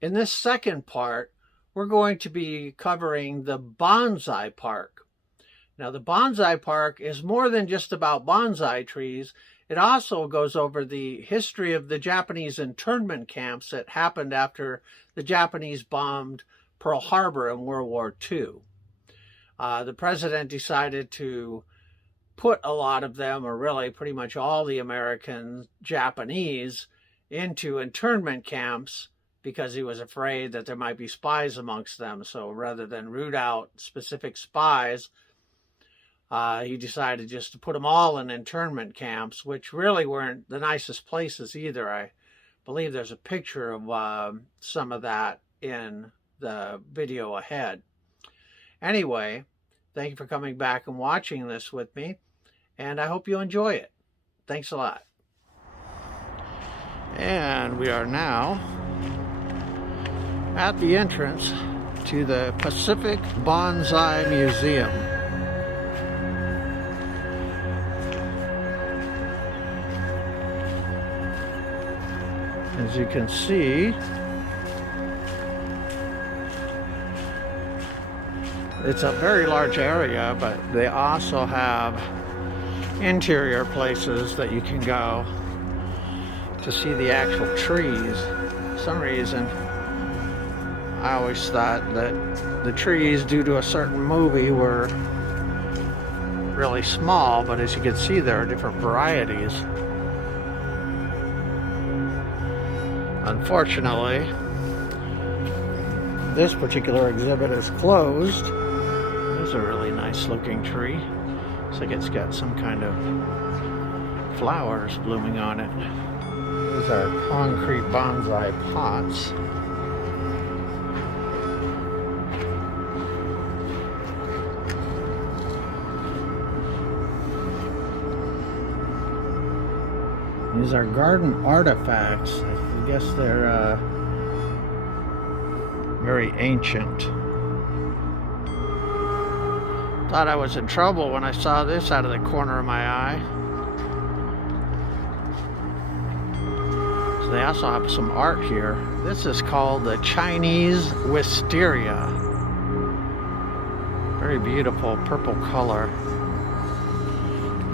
In this second part, we're going to be covering the Bonsai Park. Now, the Bonsai Park is more than just about bonsai trees. It also goes over the history of the Japanese internment camps that happened after the Japanese bombed Pearl Harbor in World War II. The president decided to put a lot of them, or really pretty much all the American Japanese, into internment camps because he was afraid that there might be spies amongst them. So rather than root out specific spies, he decided just to put them all in internment camps, which really weren't the nicest places either. I believe there's a picture of some of that in the video ahead. Anyway, thank you for coming back and watching this with me, and I hope you enjoy it. Thanks a lot. And we are now at the entrance to the Pacific Bonsai Museum. As you can see, it's a very large area, but they also have interior places that you can go to see the actual trees. For some reason, I always thought that the trees, due to a certain movie, were really small, but as you can see, there are different varieties. Unfortunately, this particular exhibit is closed. There's a really nice looking tree. Looks like it's got some kind of flowers blooming on it. These are concrete bonsai pots. These are garden artifacts. I guess they're very ancient. Thought I was in trouble when I saw this out of the corner of my eye. So they also have some art here. This is called the Chinese wisteria. Very beautiful purple color.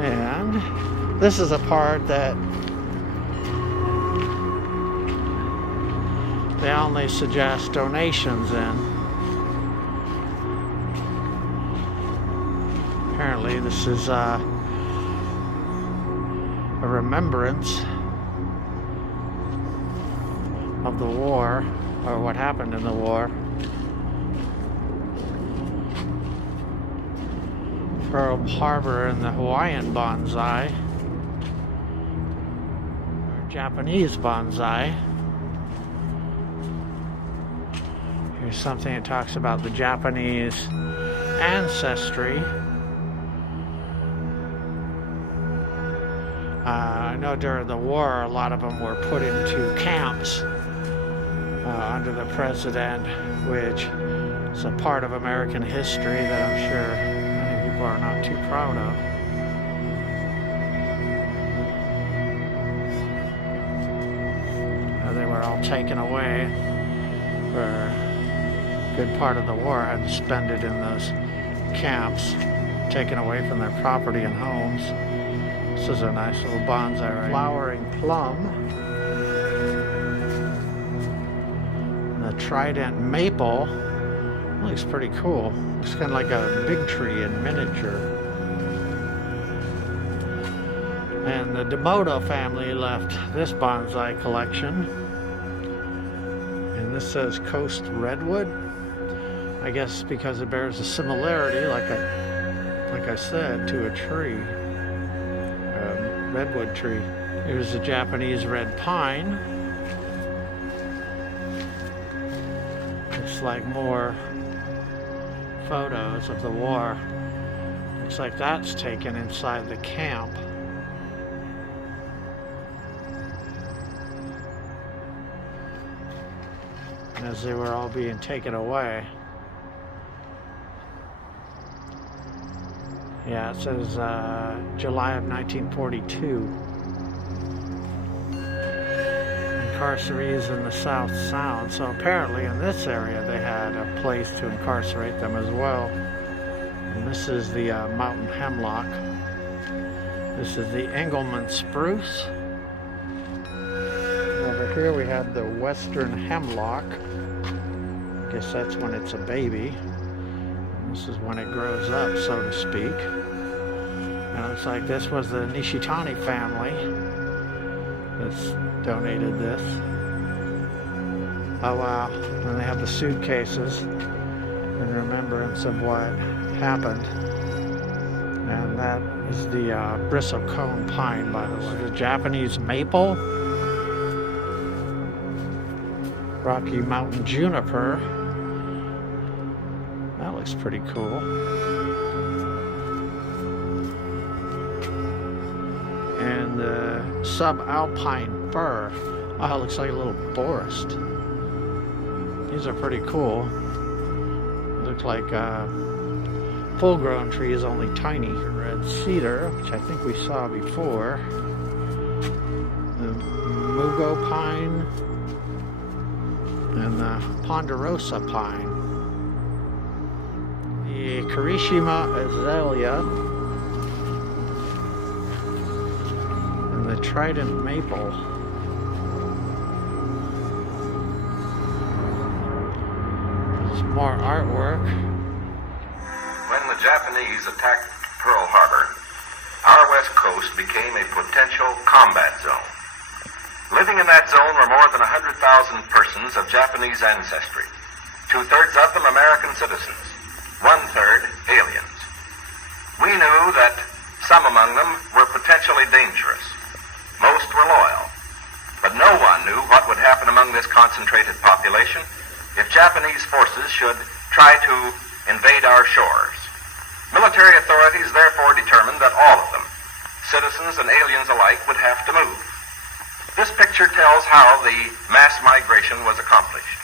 And this is a part that they only suggest donations in. Apparently this is a remembrance of the war, or what happened in the war. Pearl Harbor and the Hawaiian bonsai, or Japanese bonsai. Here's something that talks about the Japanese ancestry. I know during the war, a lot of them were put into camps under the president, which is a part of American history that I'm sure many people are not too proud of. They were all taken away for a good part of the war, had to spend it in those camps, taken away from their property and homes. This is a nice little bonsai, right? Flowering plum. And the trident maple looks pretty cool. Looks kind of like a big tree in miniature. And the Demoto family left this bonsai collection. And this says Coast Redwood. I guess because it bears a similarity, like I said, to a tree. Redwood tree. Here's the Japanese red pine. Looks like more photos of the war. Looks like that's taken inside the camp. As they were all being taken away. Yeah, it says July of 1942. And incarcerees in the South Sound. So apparently in this area they had a place to incarcerate them as well. And this is the mountain hemlock. This is the Engelmann spruce. Over here we have the western hemlock. I guess that's when it's a baby. And this is when it grows up, so to speak. And it looks like this was the Nishitani family that's donated this. Oh wow, and they have the suitcases in remembrance of what happened. And that is the bristlecone pine, by the way. The Japanese maple, Rocky Mountain juniper. That looks pretty cool. And the subalpine fir. Oh, it looks like a little forest. These are pretty cool. Look like full-grown trees, only tiny. Red cedar, which I think we saw before. The mugo pine and the ponderosa pine. The Kirishima azalea and the trident maple. There's more artwork. When the Japanese attacked Pearl Harbor, our west coast became a potential combat zone. Living in that zone were more than 100,000 persons of Japanese ancestry, 2/3 of them American citizens, 1/3 aliens. We knew that some among them were potentially dangerous. Most were loyal. But no one knew what would happen among this concentrated population if Japanese forces should try to invade our shores. Military authorities therefore determined that all of them, citizens and aliens alike, would have to move. This picture tells how the mass migration was accomplished.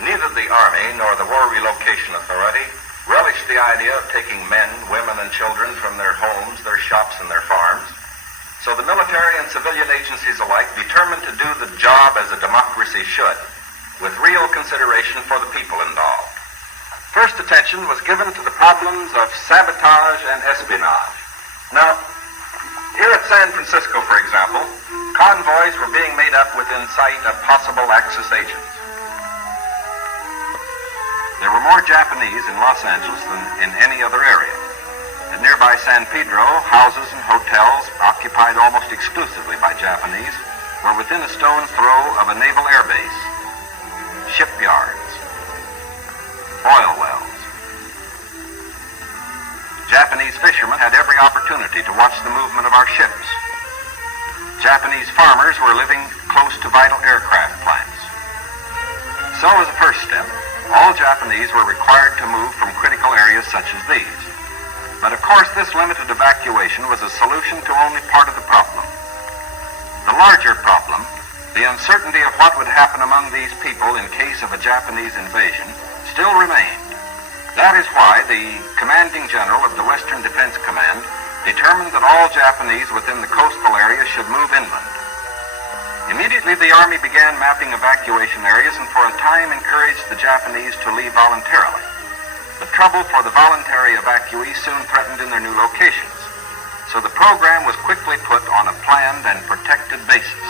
Neither the Army nor the War Relocation Authority relished the idea of taking men, women, and children from their homes, their shops, and their farms. So the military and civilian agencies alike determined to do the job as a democracy should, with real consideration for the people involved. First attention was given to the problems of sabotage and espionage. Now, here at San Francisco, for example, convoys were being made up within sight of possible Axis agents. There were more Japanese in Los Angeles than in any other area. At nearby San Pedro, houses and hotels occupied almost exclusively by Japanese were within a stone's throw of a naval air base, shipyards, oil wells. Japanese fishermen had every opportunity to watch the movement of our ships. Japanese farmers were living close to vital aircraft plants. So as a first step, all Japanese were required to move from critical areas such as these. But of course, this limited evacuation was a solution to only part of the problem. The larger problem, the uncertainty of what would happen among these people in case of a Japanese invasion, still remained. That is why the commanding general of the Western Defense Command determined that all Japanese within the coastal area should move inland. Immediately, the Army began mapping evacuation areas and for a time encouraged the Japanese to leave voluntarily. The trouble for the voluntary evacuees soon threatened in their new locations. So the program was quickly put on a planned and protected basis.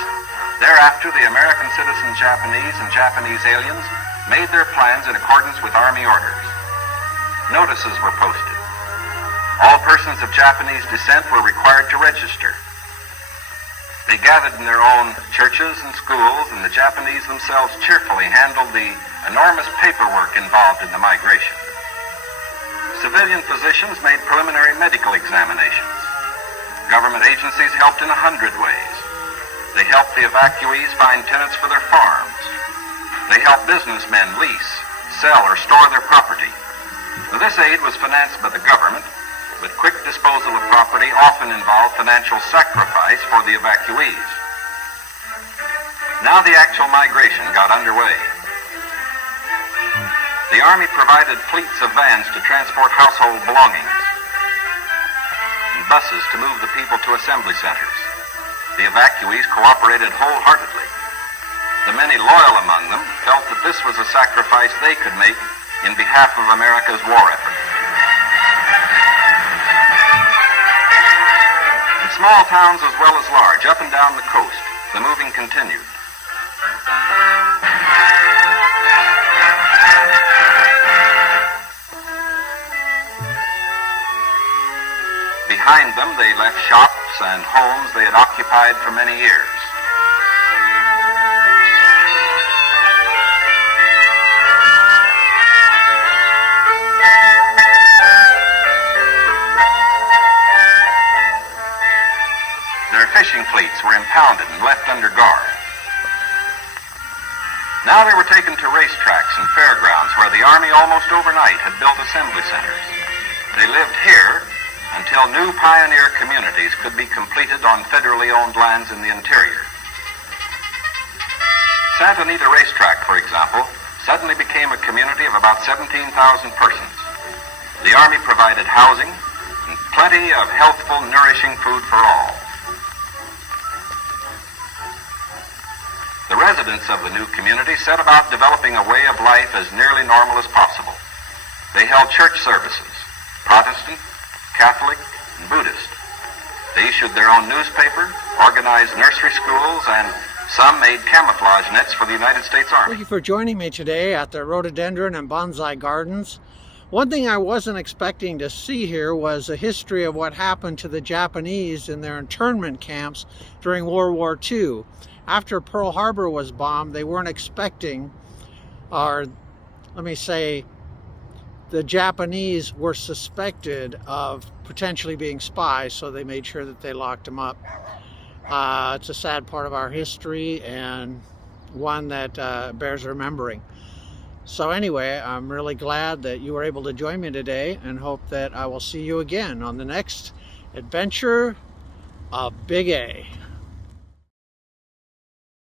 Thereafter, the American citizen Japanese and Japanese aliens made their plans in accordance with Army orders. Notices were posted. All persons of Japanese descent were required to register. They gathered in their own churches and schools, and the Japanese themselves cheerfully handled the enormous paperwork involved in the migration. Civilian physicians made preliminary medical examinations. Government agencies helped in 100 ways. They helped the evacuees find tenants for their farms. They helped businessmen lease, sell, or store their property. Now, this aid was financed by the government, with quick disposal of property often involved financial sacrifice for the evacuees. Now the actual migration got underway. The Army provided fleets of vans to transport household belongings and buses to move the people to assembly centers. The evacuees cooperated wholeheartedly. The many loyal among them felt that this was a sacrifice they could make in behalf of America's war effort. In small towns as well as large, up and down the coast, the moving continued. Behind them, they left shops and homes they had occupied for many years. Their fishing fleets were impounded and left under guard. Now they were taken to racetracks and fairgrounds where the Army almost overnight had built assembly centers. They lived here until new pioneer communities could be completed on federally owned lands in the interior. Santa Anita Racetrack, for example, suddenly became a community of about 17,000 persons. The Army provided housing and plenty of healthful, nourishing food for all. The residents of the new community set about developing a way of life as nearly normal as possible. They held church services, Protestant, Catholic, and Buddhist. They issued their own newspaper, organized nursery schools, and some made camouflage nets for the United States Army. Thank you for joining me today at the Rhododendron and Bonsai Gardens. One thing I wasn't expecting to see here was a history of what happened to the Japanese in their internment camps during World War II. After Pearl Harbor was bombed, they weren't expecting, or let me say, the Japanese were suspected of potentially being spies, so they made sure that they locked them up. It's a sad part of our history and one that bears remembering. So anyway, I'm really glad that you were able to join me today and hope that I will see you again on the next adventure of Big A.